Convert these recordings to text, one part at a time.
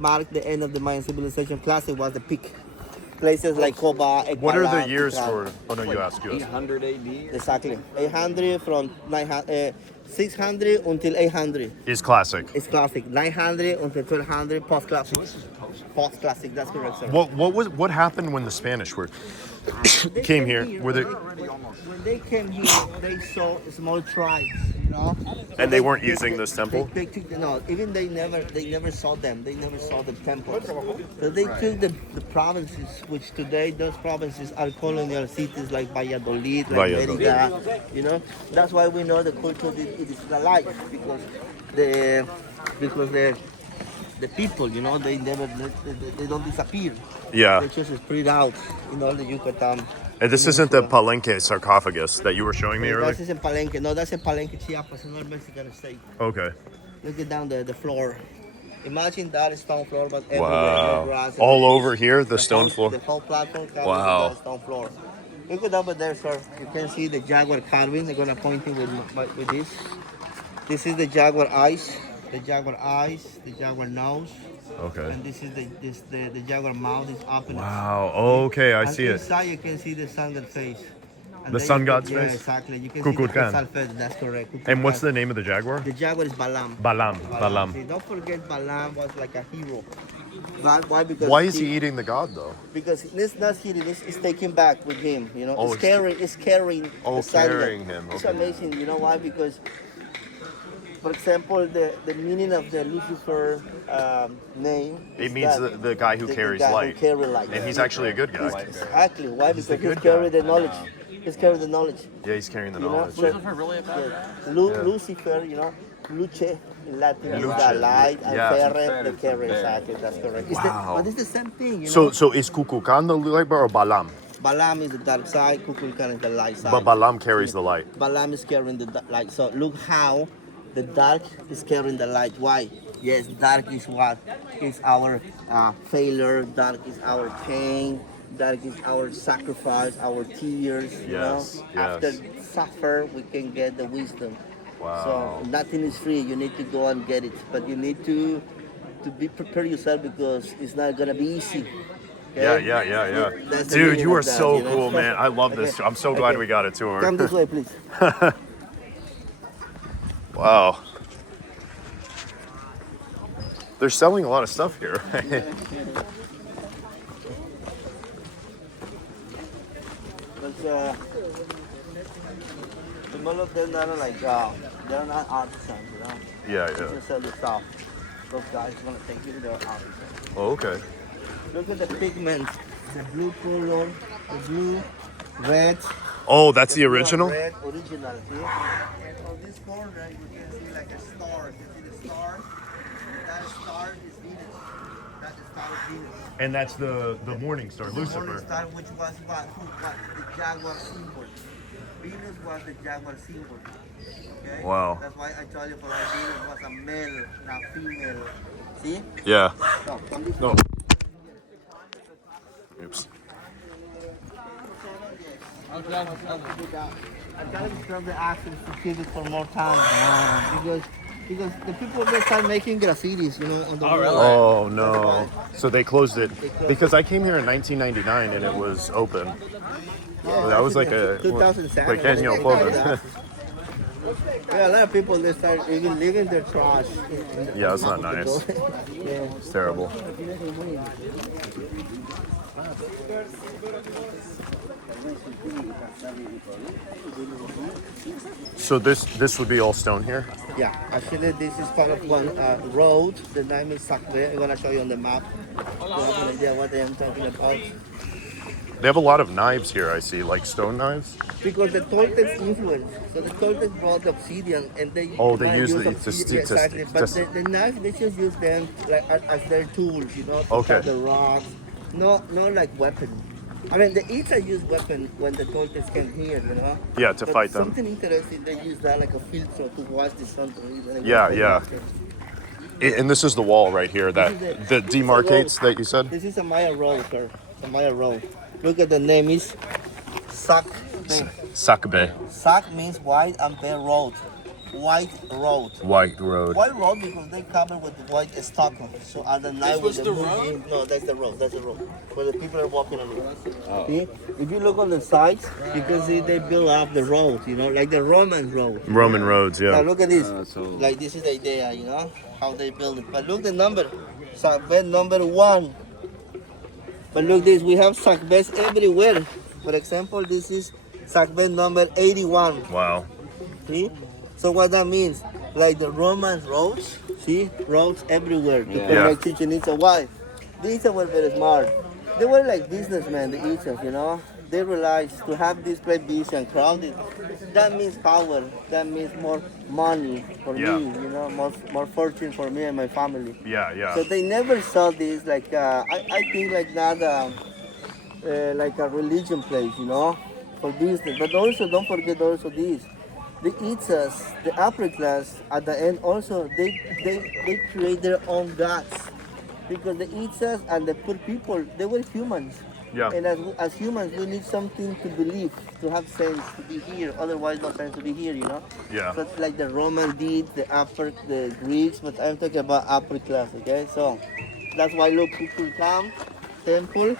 marked the end of the Mayan civilization. Classic was the peak. Places like Koba, Ekbalam, What are the years Tikal. for? Oh no, you asked. 800 AD. Exactly. 800 from 600 until 800. Is classic. It's classic. 900 until 1200 post-classic. So this is post. Post-classic, that's correct, sir. What happened when the Spanish came here? Were they? When they came here, they saw small tribes, you know. And they weren't using this temple? They took no, even they never saw them. They never saw the temples. So they took the provinces, which today those provinces are colonial cities like Valladolid, like Merida. You know, that's why we know the culture it is alive because the people, you know, they don't disappear. Yeah. They just spread out in all the Yucatan. And this isn't the Palenque sarcophagus that you were showing me earlier? That's in Palenque. No, that's in Palenque, Chiapas, in North Mexican state. Okay. Look at down the floor. Imagine that stone floor, but everywhere. Wow. No grass, All over here, the stone floor? The whole platform covered Wow. with the stone floor. Look at over there, sir. You can see the jaguar carving. They're going to point it with this. This is the jaguar eyes. The jaguar eyes, the jaguar nose. Okay. And this is the jaguar mouth is open. Wow. Okay, I see it. Inside you can see the sun god's face. And The then sun you god's can- face? Yeah, exactly. You can Kukulkan. see the that's correct. And what's Kukulkan. the name of the jaguar? The jaguar is Balam. Balam. See, don't forget Balam was like a hero. Why? Because Why is he eating the god though? Because this not eating, it's taking back with him. You know, Oh, it's carrying. Oh, the sun god. carrying him, It's okay. amazing. You know why? Because, for example, the meaning of the Lucifer name. It is means that the guy who carries guy light. Who carry light. And he's actually a good guy. Exactly. Why? He's Because the he's good carrying guy. the knowledge. He's carrying the knowledge. Yeah, he's carrying the You know, knowledge. so- Lucifer really a bad guy? Yeah. Yeah. Lucifer, you know, luce in Latin is Luce. the light, and Yeah. ferre, the carry. Exactly, that's correct. Wow. But it's the same thing, you know. So is Kukulkan the light bearer or Balam? Balam is the dark side, Kukulkan is the light side. But Balam carries the light. Balam is carrying the light. So look how the dark is carrying the light. Why? Yes, dark is what? Is our failure. Dark is our pain. Dark is our sacrifice, our tears. You know? Yes, yes. After suffer, we can get the wisdom. Wow. So nothing is free. You need to go and get it, but you need to be prepared yourself because it's not gonna be easy. Okay? Yeah. That's the Dude, meaning you are of that, so you know? cool, man. I love this. I'm so glad we got a tour. Come this way, please. Wow. They're selling a lot of stuff here. But most of them are like they're not artisans, you know. Yeah. They just sell the stuff. Those guys want to take you to their artisans. Oh, okay. Look at the pigment, the blue color, the blue, red. Oh, that's the blue and original? Red original. See? And on this corner you can see like a star. You can see the star. That star is Venus. That star is Venus. And that's the morning star, The Lucifer. morning star, which was what? The jaguar symbol. Venus was the jaguar symbol. Okay? Wow. That's why I told you for like Venus was a male, not female. See? Yeah. So, come this No. way. Oops. I'm trying to stop the actions to keep it for more time. Because the people they start making graffitis, you know, on the wall. Oh no. So they closed it because I came here in 1999 and it was open. Yeah, That was like a 2007. pequeño pueblo. Yeah, a lot of people they start even leaving their trash. Yeah, that's not nice. Yeah. It's terrible. So this would be all stone here? Yeah, actually this is part of one road. The name is Sakbe. I'm gonna show you on the map. So you have an idea what I am talking about. They have a lot of knives here, I see, like stone knives. Because the Toltecs influence. So the Toltecs brought the obsidian and they Oh, they might use use the- obsidian, to- exactly. to- But to- the knife they just use them like as their tools, you know, to Okay. cut the rocks. No like weapon. I mean the Itzá used weapon when the Toltecs came here, you know. Yeah, to But fight them. something interesting, they use that like a filter to wash the sun. Yeah. And this is the wall right here that demarcates that you said? This is a Maya road, sir. A Maya road. Look at the name is Sak. Sakbe. Sak means white and bear road. white road. White road. White road because they covered with white stucco. So at the night was with the moon road? in- No, that's the road. That's the road where the people are walking on it. See? If you look on the sides, you can see they build up the road. You know, like the Roman road. Roman roads, Now yeah. look at this. so Like this is the idea, you know, how they build it. But look the number. Sakbet number 1. But look this, we have sakbets everywhere. For example, this is sakbet number 81. Wow. See? So what that means, like the Roman roads, see? Roads everywhere to Yeah. connect Chichén Itzá. Why? The Itzá were very smart. They were like businessmen, the Itzás, you know? They realized to have this place busy and crowded, that means power. That means more money for Yeah. me, you know, more fortune for me and my family. Yeah, yeah. So they never saw this like, I think like not like a religion place, you know, for business. But also, don't forget also this. The Itzas, the upper class, at the end also, they create their own gods. Because the Itzas and the poor people, they were humans. Yeah. And as humans, we need something to believe, to have sense, to be here. Otherwise, no sense to be here, you know? Yeah. So it's like the Roman did, the Greeks, but I'm talking about upper class, okay? So that's why look, people come, temple,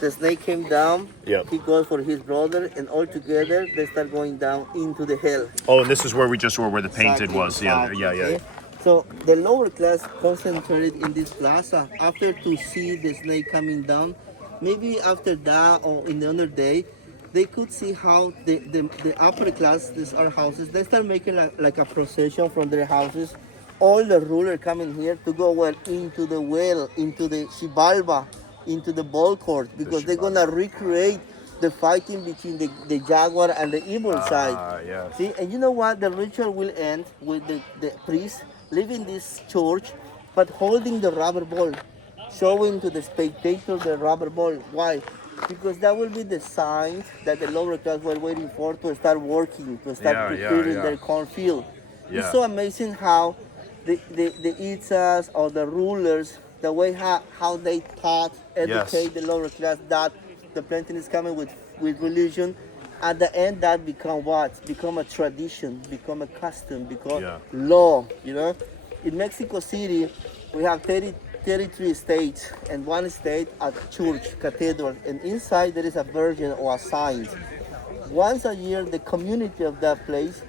the snake came down, Yep. he goes for his brother, and all together they start going down into the hell. Oh, and this is where we just were, where the painted Exactly, was. Yeah, exactly, yeah, yeah. okay? So the lower class concentrated in this plaza after to see the snake coming down. Maybe after that or in another day, they could see how the upper class, these are houses, they start making like a procession from their houses. All the ruler coming here to go well into the well, into the Shibalba, into the ball court, because they're gonna recreate the fighting between the jaguar and the evil side. Ah, yes. See, and you know what? The ritual will end with the priest leaving this church, but holding the rubber ball, showing to the spectator the rubber ball. Why? Because that will be the sign that the lower class were waiting for to start working, to start Yeah, preparing yeah. their cornfield. Yeah. It's so amazing how the Itzas or the rulers, the way how they taught, educate the lower class, that the planting is coming with religion. At the end, that become what? Become a tradition, become a custom, become Yeah. law, you know? In Mexico City, we have 33 states and one state a church, cathedral, and inside there is a virgin or a saint. Once a year, the community of that place,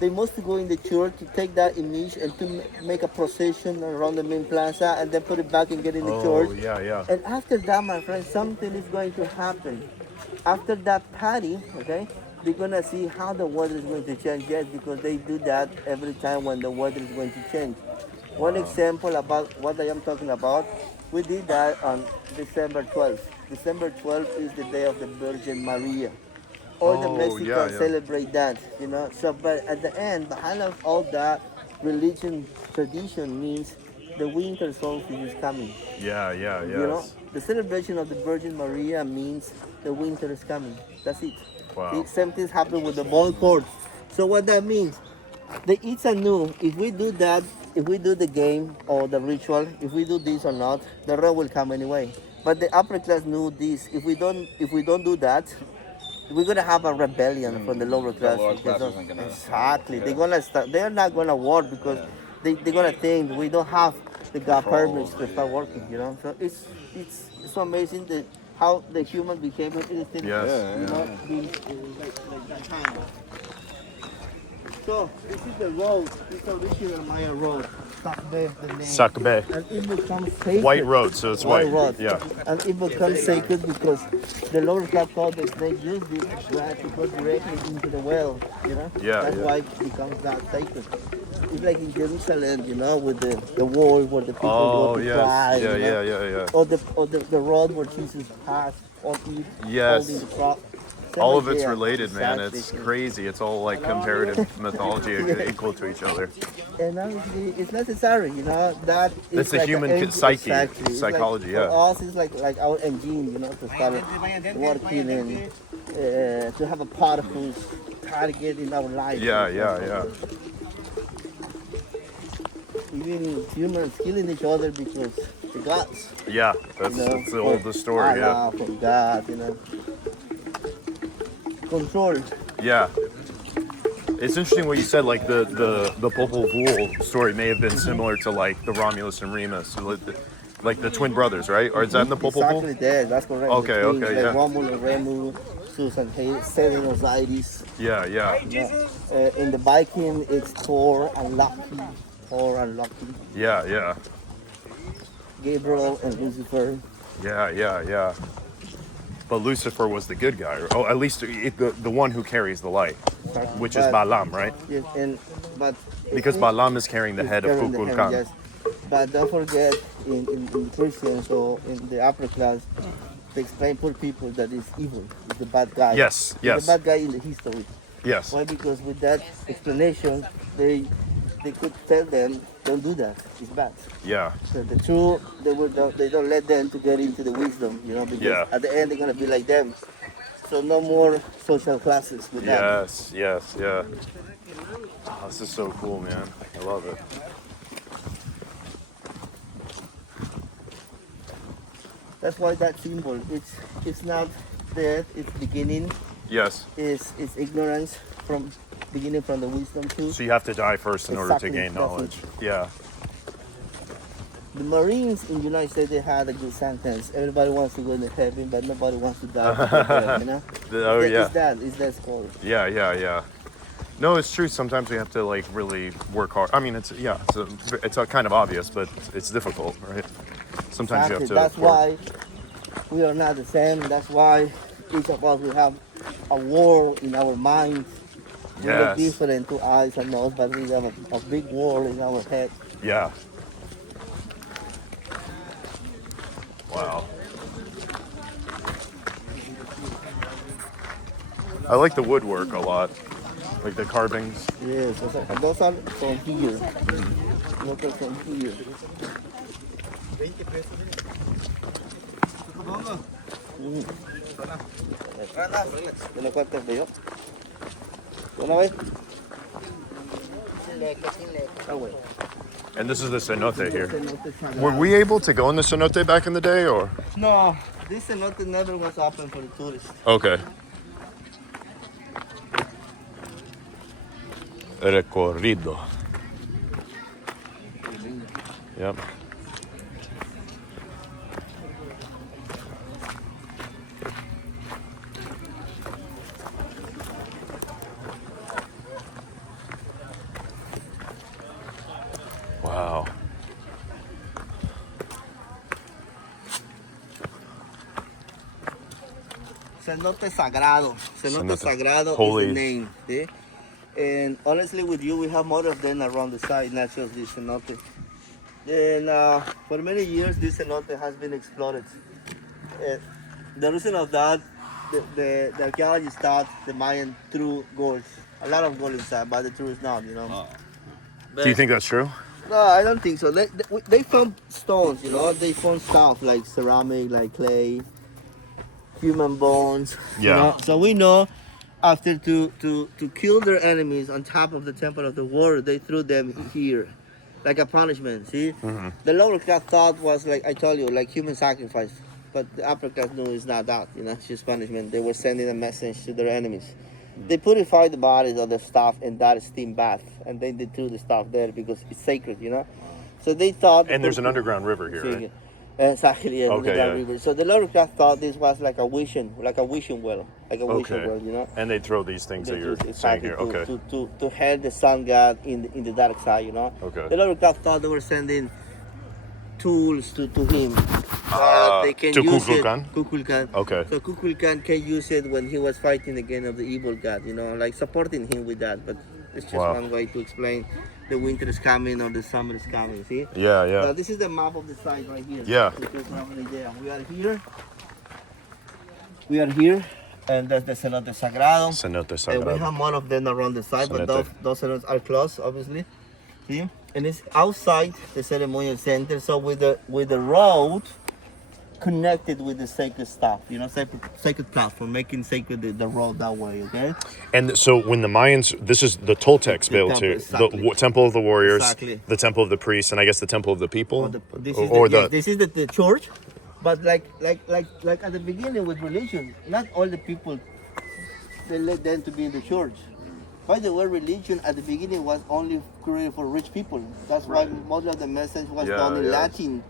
they must go in the church to take that image and to make a procession around the main plaza and then put it back and get in the Oh, church. yeah, yeah. And after that, my friend, something is going to happen. After that party, okay, they're gonna see how the weather is going to change. Yes, because they do that every time when the weather is going to change. One example about what I am talking about, we did that on December 12th. December 12th is the day of the Virgin Maria. All the Oh, Mexicans yeah, yeah. celebrate that, you know. So, but at the end, behind of all that religion tradition means the winter solstice is coming. Yeah, yeah, You know, yes. the celebration of the Virgin Maria means the winter is coming. That's it. Wow. The same things happen with the ball court. So what that means, the Itzá knew if we do that, if we do the game or the ritual, if we do this or not, the rain will come anyway. But the upper class knew this. If we don't do that, we're gonna have a rebellion from the lower class. lower because class isn't gonna- exactly. They're gonna start. They're not gonna work because they're gonna think we don't have the God permits to start working. You know. So it's so amazing that how the human behavior is still, Yes. you know, being like that time. So this is the road. It's original Maya road. Sakbe, the name. Sakbe. And it becomes sacred. White road, so it's white. road. Yeah. And it becomes sacred because the lower class thought the snake used this grass to go directly into the well, you know? Yeah, That's yeah. why it becomes that sacred. It's like in Jerusalem, you know, with the wall where the people Oh, go to yes. cry. Yeah, you know? yeah, yeah, yeah. Or the road where Jesus passed on it, Yes. holding the cross. Same All of it's idea. related, man. Exactly. It's crazy. It's all like comparative mythology equal to each other. And obviously, it's necessary, you know. That is It's the like human engine- psyche, exactly. It's psychology, like, yeah. For us, it's like our engine, you know, to start working and to have a purpose, target in our life. Yeah, yeah, yeah. Even humans killing each other because the gods. Yeah, that's, You know, that's the oldest story, yeah. Allah, for God, you know. Control. Yeah. It's interesting what you said. Like the Popol Vuh story may have been similar to like the Romulus and Remus, so like the twin brothers, right? Or is that in the Popol Vuh? Exactly there. That's correct. Okay, The twins, okay, like yeah. Romulus, Remus, Susan, Seven Osiris. Yeah, yeah, In the Viking, it's Thor and Loki. Thor and Loki. yeah, yeah, Gabriel and Lucifer. yeah. But Lucifer was the good guy, or at least the one who carries the light, which is Balaam, right? Yes, but Because Balaam is carrying the head of carrying the Kukulkan. yes. But don't forget, in Christians or in the upper class, they explain poor people that it's evil, it's the bad guy. Yes, It's yes. the bad guy in the history. Yes. Why? Because with that explanation, they could tell them, don't do that, it's bad. Yeah. So the truth, they don't let them to get into the wisdom, because Yeah. at the end they're gonna be like them. So no more social classes with that. Yes, yeah. Oh, this is so cool, man. I love it. That's why that symbol, it's not death, it's beginning, Yes. it's ignorance from beginning from the wisdom too. So you have to die first in order to Exactly, gain that's knowledge. Yeah. The Marines in the United States, they had a good sentence. Everybody wants to go to heaven, but nobody wants to die to go there, you know? Oh, yeah. It's that called. Yeah. No, it's true. Sometimes we have to like really work hard. I mean, it's kind of obvious, but it's difficult, right? Sometimes you have to. That's work. why we are not the same. That's why each of us will have a war in our minds. We look Yes. different to eyes and nose, but we have a big war in our head. Yeah. Wow. I like the woodwork a lot, like the carvings. Yes, those are from here. Those are from here. ¿De lo cuánto es yo? ¿Una vez? Ah, bueno. And this is the cenote here. Were we able to go in the cenote back in the day, or? No, this cenote never was open for the tourists. Okay. Recorrido. Yep. Wow. Cenote Sagrado. Cenote Cenote. Sagrado Holy. is the name. See? And honestly, with you, we have more of them around the side, not just this cenote. And for many years, this cenote has been explored. The reason of that, the archaeologists thought the Mayan threw gold, a lot of gold inside, but the truth is not, Do you think that's true? No, I don't think so. They found stones, They found stuff like ceramic, like clay, human bones. Yeah. So we know after to kill their enemies on top of the temple of the world, they threw them here, like a punishment. See, the lower class thought was like I told you, like human sacrifice, but the upper class knew it's not that. It's just punishment. They were sending a message to their enemies. They purified the bodies of the stuff in that steam bath, and then they threw the stuff there because it's sacred, So they thought. And there's an underground river here, right? Exactly, yeah. Okay, Underground yeah. river. So the lower class thought this was like a wishing well, wishing well, And they throw these things that you're saying Exactly, here. Okay. to help the sun god in the dark side, Okay. The lower class thought they were sending tools to him. They can to use Kukulkan? it. Kukulkan. Okay. So Kukulkan can use it when he was fighting against of the evil god, like supporting him with that. But it's just Wow. one way to explain the winter is coming or the summer is coming. See? Yeah. So this is the map of the site right here. Yeah. So you have an idea. We are here, and that's the Cenote Sagrado. Cenote And we Sagrado. have more of them around the side, but Cenote. those cenotes are closed, obviously. See? And it's outside the ceremonial center, so with the road connected with the sacred stuff, sacred platform, making sacred the road that way, okay? And so when the Mayans, this is the Toltecs The built temple, here, exactly. the temple of the warriors, Exactly. the temple of the priests, and I guess the temple of the people, This is the church, but like at the beginning with religion, not all the people they let them to be in the church. By the way, religion at the beginning was only created for rich people. That's why most of the message was done in Latin.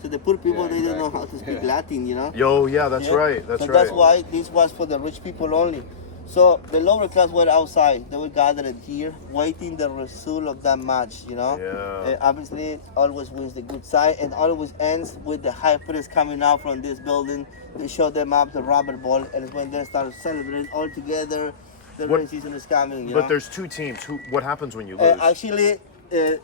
So the poor people, they didn't know how to speak Latin, you know? Yo, yeah, that's right. That's so right. that's why this was for the rich people only. So the lower class were outside. They were gathered here, waiting the result of that match, you know? Yeah. Obviously, always wins the good side and always ends with the high priest coming out from this building. They show them up the rubber ball, and when they start celebrating all together, the rain season is coming, you know? But there's two teams. What happens when you lose? Actually,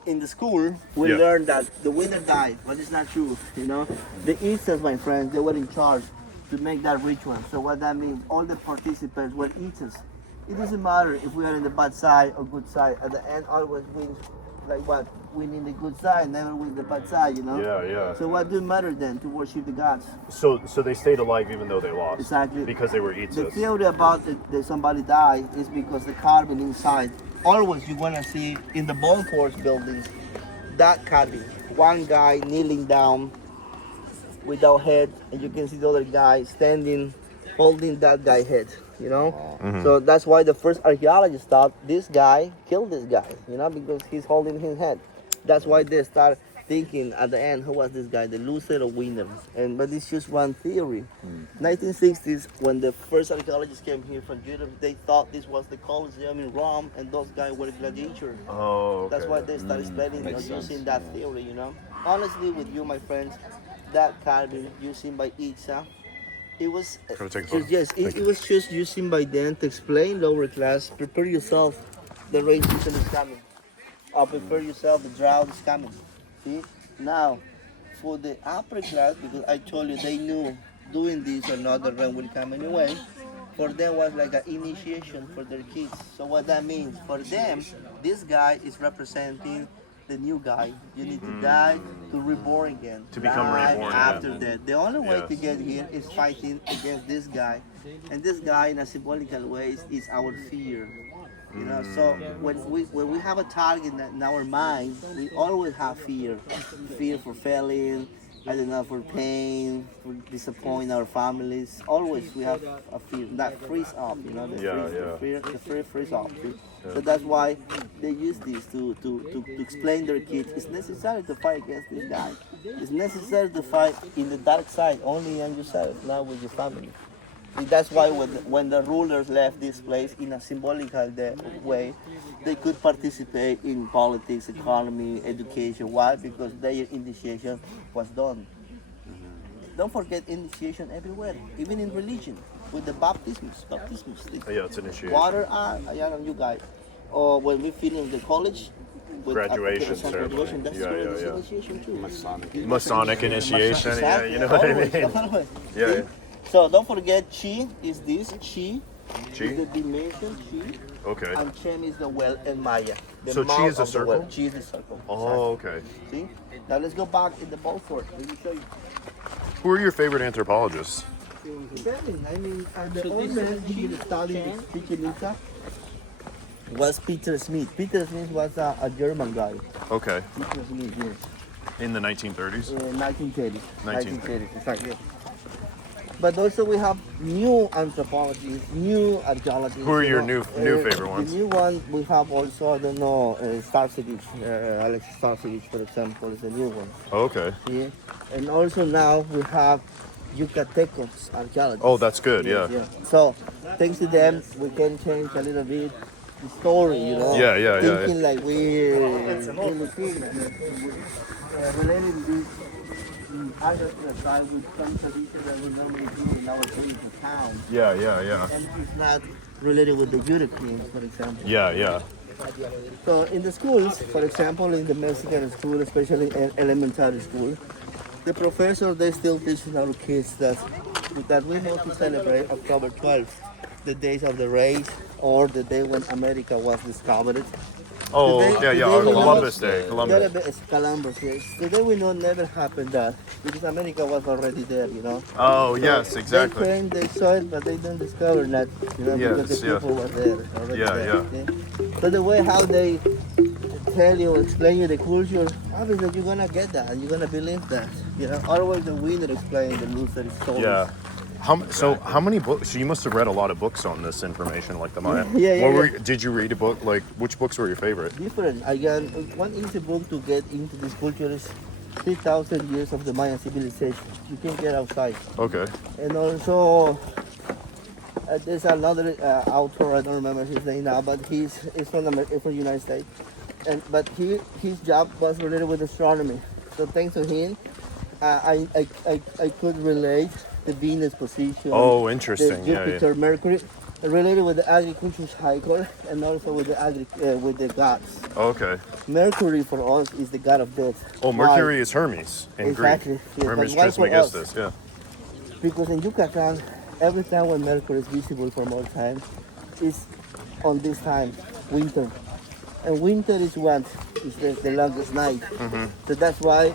in the school, we learned that the winner died, but it's not true, you know? The Itzás, my friends, they were in charge to make that ritual. So what that means, all the participants were Itzás. It doesn't matter if we are in the bad side or good side. At the end, always wins, like what? Winning the good side, never win the bad side, you know? Yeah, yeah. So what did matter then? To worship the gods. So they stayed alive even though they lost. Exactly. Because they were The Itzás. theory about that somebody died is because the carving inside. Always you want to see in the ball course buildings that carving. One guy kneeling down without head, and you can see the other guy standing, holding that guy's head. You know, so that's why the first archaeologists thought this guy killed this guy. You know, because he's holding his head. That's why they start thinking at the end, who was this guy, the loser or winner? But it's just one theory. 1960s, when the first archaeologists came here from Europe, they thought this was the Colosseum in Rome, and those guys were gladiators. Oh, okay. That's why they started spreading or using that theory, you know. Honestly, with you, my friends, that carving using by Itzá, it was Can I take a photo? it was just using by them to explain lower class, prepare yourself, the rain season is coming. Prepare yourself, the drought is coming. See? Now, for the upper class, because I told you they knew doing this or not, the rain will come anyway. For them was like an initiation for their kids. So what that means, for them, this guy is representing the new guy. You need to die to reborn again. To become Die reborn after again. death. The only way Yes. to get here is fighting against this guy. And this guy, in a symbolical way, is our fear. You know, so when we have a target in our mind, we always have fear. Fear for failing, I don't know, for pain, for disappointing our families. Always we have a fear that freeze off, you know, the fear freeze off. See? So that's why they use this to explain their kids. It's necessary to fight against this guy. It's necessary to fight in the dark side, only on yourself, not with your family. See, that's why when the rulers left this place in a symbolical way, they could participate in politics, economy, education. Why? Because their initiation was done. Don't forget initiation everywhere, even in religion, with the baptisms. Yeah, it's initiation. Water, you guys. Or when we finish the college, with Graduation application, ceremony. that's Yeah. initiation too. Masonic initiation. Yeah, you know what I mean. Always. Yeah. See? So don't forget, chi is this, chi Chi? is the dimension, chi, Okay. and chem is the well and maya. The So chi mouth is a of the well. circle? Chi is the circle. Oh, okay. See? Now let's go back in the ball court. Let me show you. Who are your favorite anthropologists? I mean, the old man he studied Chichén Itzá was Peter Smith. Peter Smith was a German guy. Okay. Peter Smith, yes. In the 1930s? 1930s. 1930s. Exactly. But also we have new anthropologists, new archaeologists. Who are your you know. new favorite ones? The new one we have also, I don't know, Starcevich, Alex Starcevich, for example, is a new one. Okay. Yeah. And also now we have Yucatecos archaeologists. Oh, that's good. Yeah. So thanks to them, we can change a little bit the story, you know. Yeah. Thinking like we're really relating this either to the side with some tradition that we normally do in our cities and towns. Yeah. And it's not related with the Europeans, for example. Yeah. So in the schools, for example, in the Mexican school, especially in elementary school, the professors, they still teaching our kids that we have to celebrate October 12th, the days of the race, or the day when America was discovered. Oh, Today yeah. we know- Columbus Day. Columbus. It's Columbus, yes. Today we know never happened that because America was already there, you know. Oh, yes, They exactly. claim they saw it, but they don't discover that, you know, because Yes, the yeah. people were there already. Yeah, there, yeah. okay? So the way how they tell you, explain you the culture, obviously you're gonna get that, you're gonna believe that. You know, always the winner explains the loser stories. Yeah. How many books? So you must have read a lot of books on this information, like the Maya. Did you read a book? Like, which books were your favorite? Different. I got one easy book to get into this culture is 3,000 years of the Mayan civilization. You can get outside. Okay. And also, there's another author, I don't remember his name now, but he's from the United States. But his job was related with astronomy. So thanks to him, I could relate the Venus position. Oh, interesting. The Jupiter, Mercury, related with the agriculture cycle and also with the gods. Okay. Mercury for us is the god of death. Oh, Mercury is Hermes in exactly. Greek. Yes, Hermes but why for us? Trismegistus, yeah. Because in Yucatan, every time when Mercury is visible for more time, is on this time, winter. And winter is what is the longest night. Mm-hmm. So that's why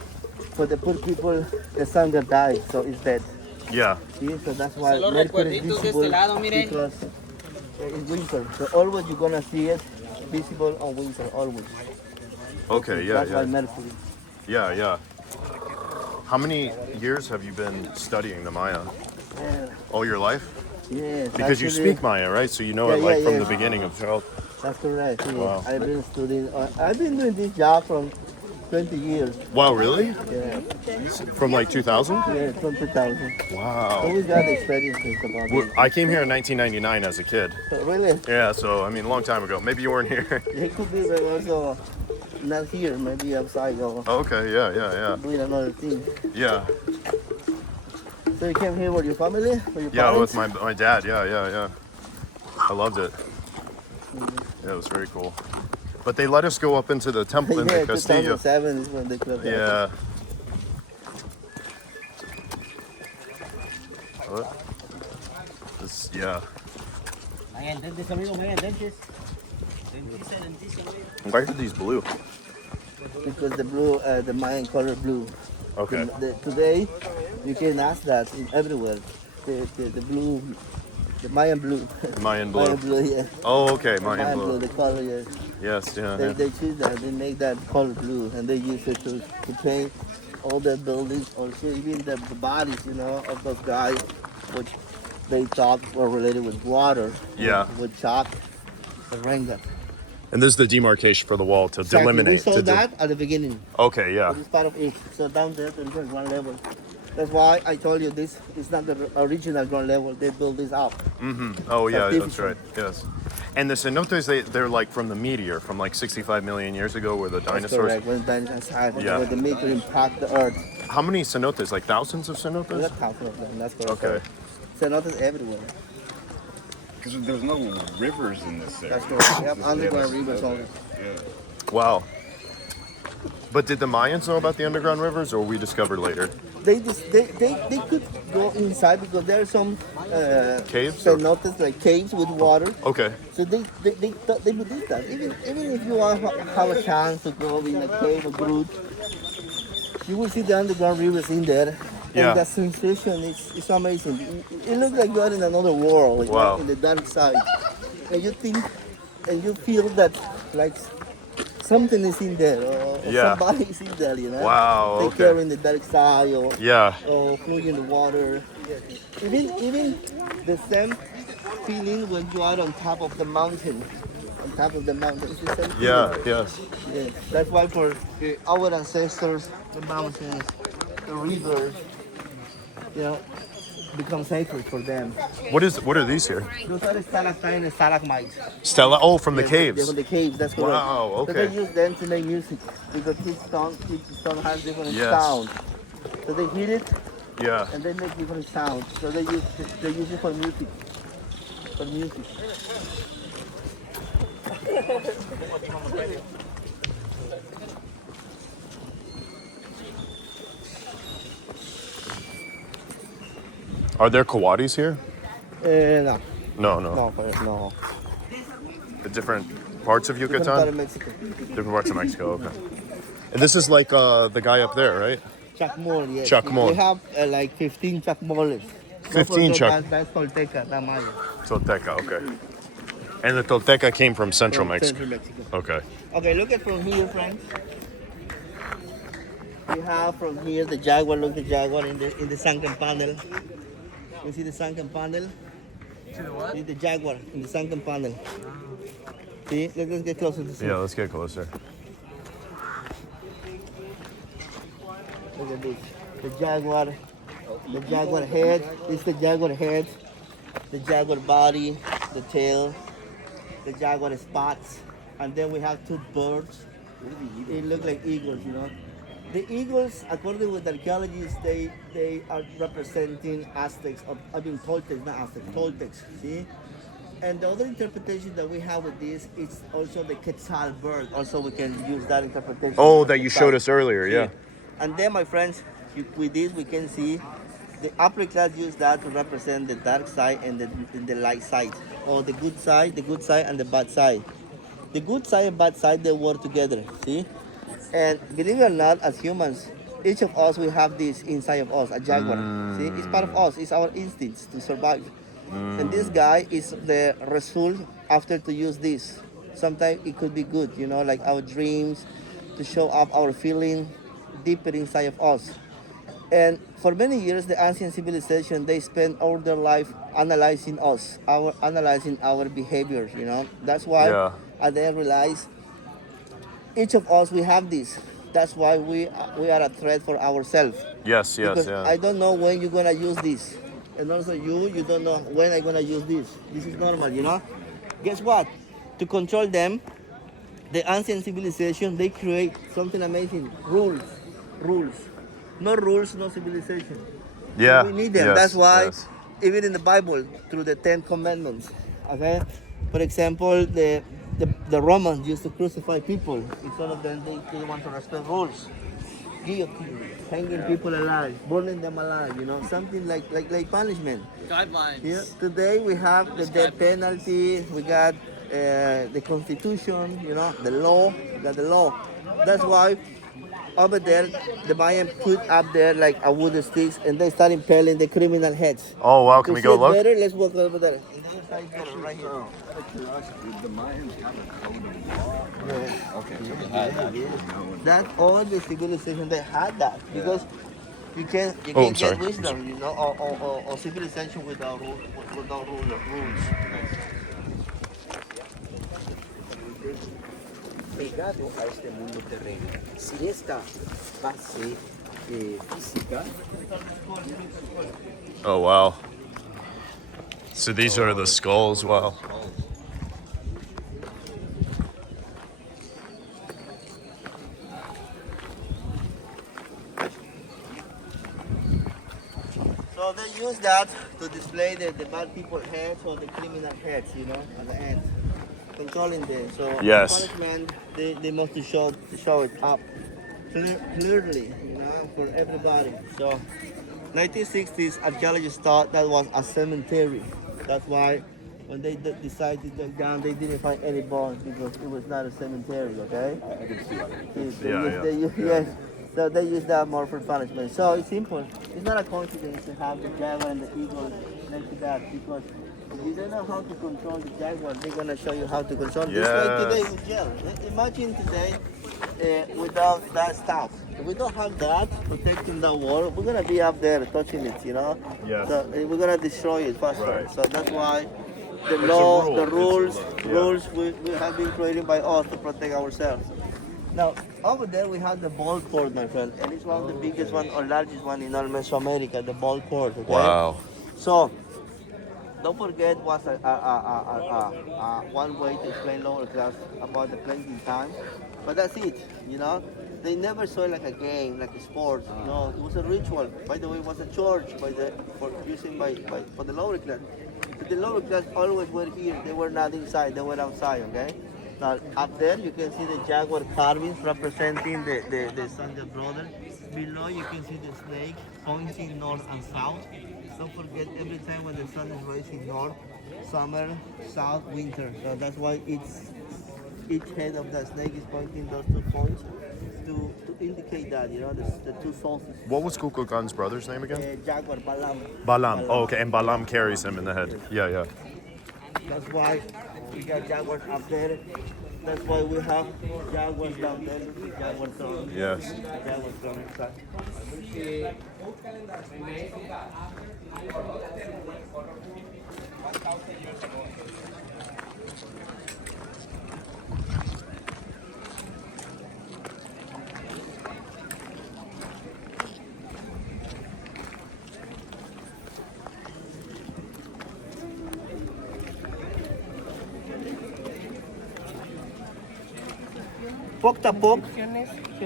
for the poor people, the sun will die, so it's dead. Yeah. See? So that's why Mercury is visible because it's winter. So always you're gonna see it visible on winter, always. Okay, yeah, That's yeah. why Mercury. Yeah, yeah. How many years have you been studying the Maya? Yeah. All your life? Yes. Because you speak Maya, right? So you know it like from the beginning of child. That's correct. Yes. Wow. I've been studying. I've been doing this job from 20 years. Wow, really? Yeah. From like 2000? Yeah, from 2000. Wow. Always got experiences about it. I came here in 1999 as a kid. Really? Yeah, so I mean, a long time ago. Maybe you weren't here. It could be, but also not here. Maybe outside or Okay, yeah, yeah, yeah. doing another thing. Yeah. So you came here with your family? With your Yeah, parents? with my dad. Yeah, yeah, yeah. I loved it. Yeah, it was very cool. But they let us go up into the temple in Yeah, the Castillo. 2007 is when they closed. Yeah. What? This, yeah. Why are these blue? Because the blue, the Mayan color blue. Okay. Today, you can ask that in everywhere. The blue, the Mayan blue. Mayan blue. Mayan blue, yeah. Oh, okay, Mayan Mayan blue. the color, yes. Yes, yeah. They, yeah. they choose that, they make that color blue, and they use it to paint all the buildings, also even the bodies, you know, of those guys, which they thought were related with water. Yeah. With chalk, the renga. And this is the demarcation for the wall to Exactly. delimitate. We saw that at the beginning. Okay, yeah. This is part of it. So down there, there's one level. That's why I told you this is not the original ground level. They built this up. Mm-hmm. Oh, yeah, that's Artificial. right. Yes. And the cenotes, they're like from the meteor, from like 65 million years ago, where the That's dinosaurs. correct. When dinosaurs had, Yeah. when the meteor impact the earth. How many cenotes? Like thousands of There's cenotes? a couple of them. That's correct. Okay. So not everywhere. Because there's no rivers in this area. That's correct. We have underground rivers only. Wow. But did the Mayans know about the underground rivers, or we discovered later? They could go inside because there are some Caves or- cenotes, like caves with water. Okay. So they believe that. Even if you have a chance to go in a cave or group, you will see the underground rivers in there. Yeah. And that sensation is amazing. It looks like you're in another world, you know, Wow. in the dark side. And you think and you feel that like something is in there or Yeah. somebody is in there, you know. Wow, They okay. carry in the dark side or Yeah. fluid in the water. Even the same feeling when you are on top of the mountain. On top of the mountain, it's the same Yeah. feeling. Yes. Yeah. That's why for our ancestors, the mountains, the rivers, you know, become sacred for them. What are these here? Those are the stalactites and stalagmites. Stella. Oh, from the They're caves. from the caves, that's correct. Wow, So okay. they use them to make music because each stone has different Yes. sounds. So they hit it Yeah. and they make different sounds. So they use it for music. For music. Are there coatis here? No, No, no. no. The different parts of Different part of Yucatan? Mexico. Different parts of Mexico, okay. And this is like the guy up there, right? Chacmol, yes. Chacmol. We have like 15 chacmoles. 15 That's Tolteca, the Maya. Tolteca, okay. And the Tolteca came from Central From Mexico. Central Mexico. Okay. Okay, look at from here, friends. We have from here the jaguar. Look, the jaguar in the sunken panel. You see the sunken panel? To the what? See the jaguar in the sunken panel. See, let's get closer to see. Yeah, let's get closer. Look at this. The jaguar head. This is the jaguar head. The jaguar body, the tail, the jaguar spots, and then we have two birds. They look like eagles, you know. The eagles, according with archaeologists, they are representing Aztecs, Toltecs, not Aztecs, Toltecs, see? And the other interpretation that we have with this is also the Quetzal bird. Also, we can use that interpretation. Oh, that you showed us earlier, yeah. And then, my friends, with this we can see the upper class use that to represent the dark side and the light side, or the good side, and the bad side. The good side and bad side, they work together, see? And believe it or not, as humans, each of us, we have this inside of us, a jaguar. See, it's part of us, it's our instincts to survive. And this guy is the result after to use this. Sometimes it could be good, you know, like our dreams, to show up our feeling deeper inside of us. And for many years, the ancient civilization, they spent all their life analyzing us, analyzing our behaviors, you know. That's why they realize each of us, we have this. That's why we are a threat for ourselves. Yes, Because yeah. I don't know when you're gonna use this. And also you don't know when I'm gonna use this. This is normal, you know? Guess what? To control them, the ancient civilization, they create something amazing. Rules. No rules, no civilization. Yeah. We need them. Yes, That's why, yes. even in the Bible, through the 10 Commandments, okay? For example, the Romans used to crucify people. If some of them, they want to respect rules. Guillotine, hanging people alive, burning them alive, you know, something like punishment. Guidelines. Yeah. Today we have the death penalty, we got the Constitution, you know, the law, we got the law. That's why over there, the Mayan put up there like a wooden sticks and they start impaling the criminal heads. Oh, wow, can we go look? Better, let's walk over there. Right here. Out of curiosity, did the Mayans have a code of law? Yeah. Okay, so they had that. That all the civilization they had that because you can I'm get sorry. wisdom, you know, or civilization without rules. Pegado a este mundo terreno. Sin esta base física, Oh, wow. So these are the skulls, wow. So they use that to display the bad people heads or the criminal heads, you know, at the end. Controlling them. So Yes. punishment, they must to show it up clearly, you know, for everybody. So 1960s archaeologists thought that was a cemetery. That's why when they decided to dig down, they didn't find any bones because it was not a cemetery, okay? Yes. So they use that more for punishment. So it's simple. It's not a coincidence to have the jaguar and the eagle next to that because if you don't know how to control the jaguar, they're gonna show you how to control. Just like today with jail. Imagine today without that stuff. If we don't have that protecting the wall, we're gonna be up there touching it, you know. Yes. So we're gonna destroy it faster. Right. So that's why the It's a law, rule. the It's a rules, rule. we have been created by us to protect ourselves. Now, over there we have the ball court, my friend, and it's one of the biggest one or largest one in all Mesoamerica, the ball court. Okay? Wow. So, don't forget was one way to explain lower class about the cleansing time, but that's it. You know, they never saw it like a game, like a sport. No, it was a ritual. By the way, it was a church for the lower class. But the lower class always were here. They were not inside. They were outside. Okay. Now up there you can see the jaguar carvings representing the sun and brother. Below you can see the snake pointing north and south. Don't forget every time when the sun is rising north, summer, south, winter. So that's why each head of the snake is pointing those 2 points to indicate that, you know, the two solstices. What was Kukulkan's brother's name again? Jaguar, Balam. Balam. Oh, okay, and Balam carries him in the head. Yeah. That's why we got jaguars up there. That's why we have jaguars down there. Jaguar throne. Yes. Jaguar throne inside. Pok-tapok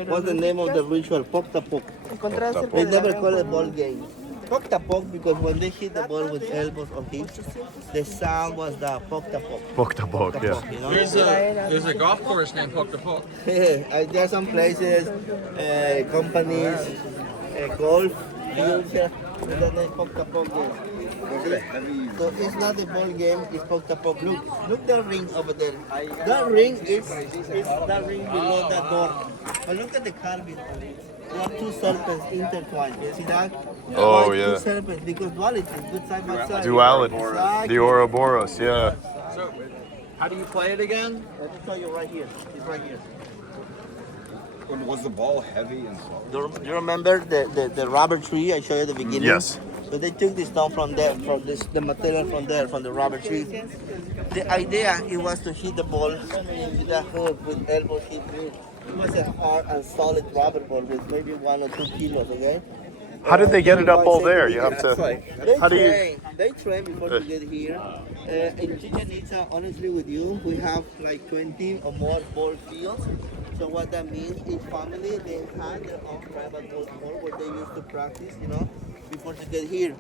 was the name of the ritual, pok-tapok. They never call it ball game. Pok-tapok because when they hit the ball with elbows or hips, the sound was the pok-tapok. Pok-tapok, yeah. You know? There's a golf course named Poke the Poke. There are some places, companies, golf fields here with the name pok-tapok game. So it's not a ball game, it's pok-tapok. Look the ring over there. That ring is that ring below that door. But look at the carving on it. There are two serpents intertwined. You see that? Oh, Why yeah. Two serpents because duality, good side by side. Duality. Exactly. The Ouroboros, yeah. So, how do you play it again? Let me show you right here. It's right here. Was the ball heavy and soft? Do you remember the rubber tree I showed you at the beginning? Yes. So they took this stone from there, the material from there, from the rubber tree. The idea it was to hit the ball with that hook with elbows hit. It was a hard and solid rubber ball with maybe 1 or 2 kilos, okay? How did they get it up all there? You have to. How do you? They train before to get here. In Chichén Itzá, honestly with you, we have like 20 or more ball fields. So what that means, each family, they had their own private ball court where they used to practice, you know, before to get here.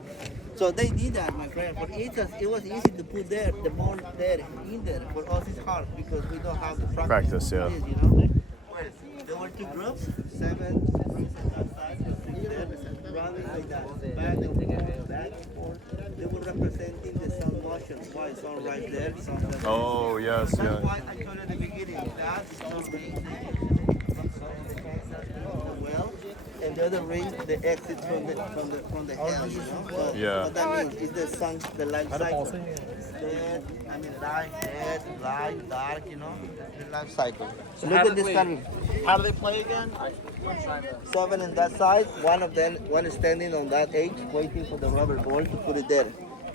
So they did that, my friend. For Itzás, it was easy to put there, the ball there, in there. For us, it's hard because we don't have the practice. Yeah. You know? Well, there were 2 groups, 7 groups on that side, 6 there, running like that. Back and forth, back and forth. They were representing the sun motion. Why sun right there, sun there. Oh, yes, That's yeah. why I told you at the beginning. That's the ring, the well, and the other ring, the exit from the hell. You know? So Yeah. what that means is the sun, the life cycle. Dead, I mean light, dead, light, dark. You know, the life cycle. So look at this carving. How do they play again? I'm trying to. 7 on that side. One is standing on that edge, waiting for the rubber ball to put it there.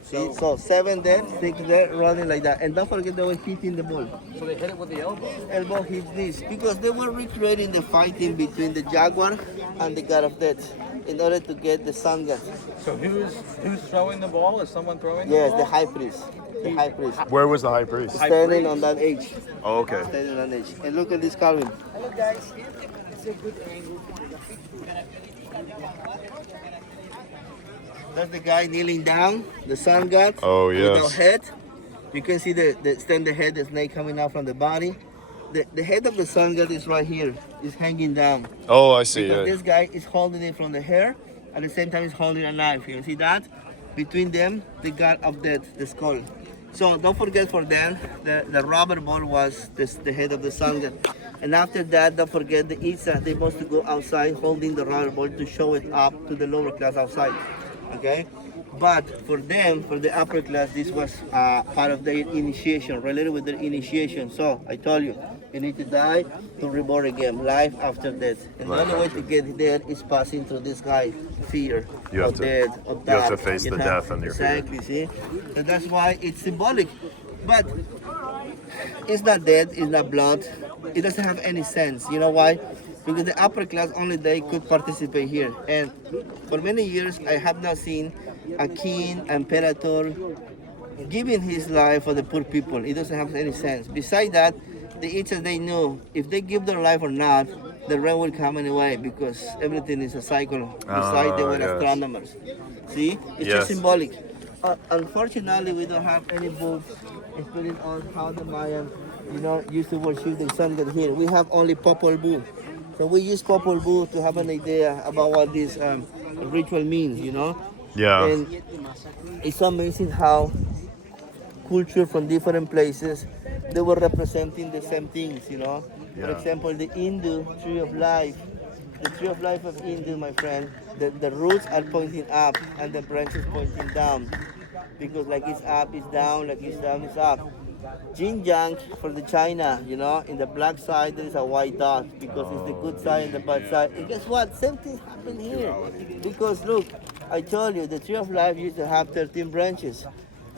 See, so 7 there, 6 there, running like that. And don't forget they were hitting the ball. So they hit it with the elbow. Elbow hits this because they were recreating the fighting between the jaguar and the god of death in order to get the sun god. So who's throwing the ball? Is someone throwing Yes, the the ball? high priest. The high priest. Where was the high priest? Standing on that edge. Oh, okay. Standing on that edge. And look at this carving. Hello guys, it's a good angle for the That's the guy kneeling down, the sun god. Oh, With yes. the head. You can see the head, the snake coming out from the body. The head of the sun god is right here. It's hanging down. Oh, I see. Because Yeah. this guy is holding it from the hair. At the same time, he's holding a knife. You see that? Between them, the god of death, the skull. So don't forget for them, the rubber ball was the head of the sun god. And after that, don't forget the Itzá. They supposed to go outside holding the rubber ball to show it up to the lower class outside. Okay? But for them, for the upper class, this was part of their initiation, related with their initiation. So I told you, you need to die to reborn again, life after death. And Life the only way after to get there is passing through this guy, fear, You have of to- death, of you have to death, face the death and your fear. Exactly, see? So that's why it's symbolic. But it's not death, it's not blood. It doesn't have any sense. You know why? Because the upper class only they could participate here. And for many years, I have not seen a king, imperator, giving his life for the poor people. It doesn't have any sense. Besides that, the Itzás, they knew if they give their life or not, the rain will come anyway because everything is a cycle. Besides, they were yes. astronomers. See? It's Yes. just symbolic. Unfortunately, we don't have any books explaining on how the Mayan, used to worship the sun god here. We have only Popol Vuh. So we use Popol Vuh to have an idea about what this ritual means, Yeah. And it's amazing how culture from different places, they were representing the same things, For Yeah. example, the Hindu tree of life. The tree of life of Hindu, my friend, the roots are pointing up and the branches pointing down. Because like it's up, it's down, like it's down, it's up. Yin yang for the China, you know, in the black side there is a white dot because it's the good side and the bad side. And guess what? Same thing happened here. Because look, I told you the tree of life used to have 13 branches.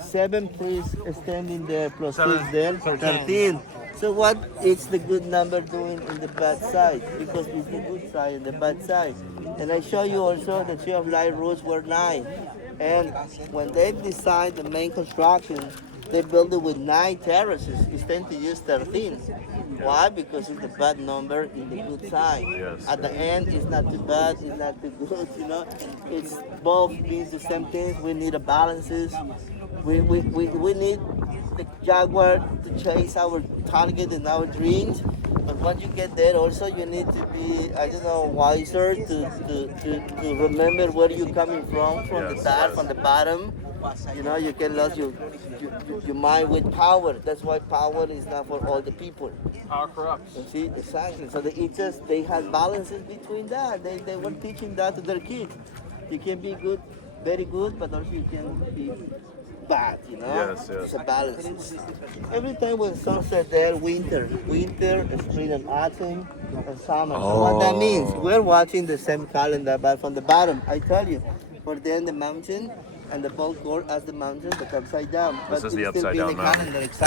7 trees standing there plus 6 there, 13. So what is the good number doing in the bad side? Because it's the good side and the bad side. And I show you also the tree of life roots were 9. And when they designed the main construction, they built it with 9 terraces instead to use 13. Why? Because it's the bad number in the good side. Yes. At the end, it's not too bad, it's not too good, you know. It's both means the same things. We need a balances. We need the jaguar to chase our target and our dreams. But once you get there, also you need to be, I don't know, wiser to remember where you're coming from the Yes, top, yes. from the bottom. You know, you can lose your mind with power. That's why power is not for all the people. Power corrupts. You see, exactly. So the Itzás, they had balances between that. They were teaching that to their kids. You can be good, very good, but also you can be bad, you know? Yes, yes. It's a balance. Every time when sunset there, winter, spring and autumn, and summer. So what that means, we're watching the same calendar, but from the bottom, I tell you, for then the mountain and the ball court as the mountain, but upside down. This but is the it's still upside being down the mountain. calendar, exactly.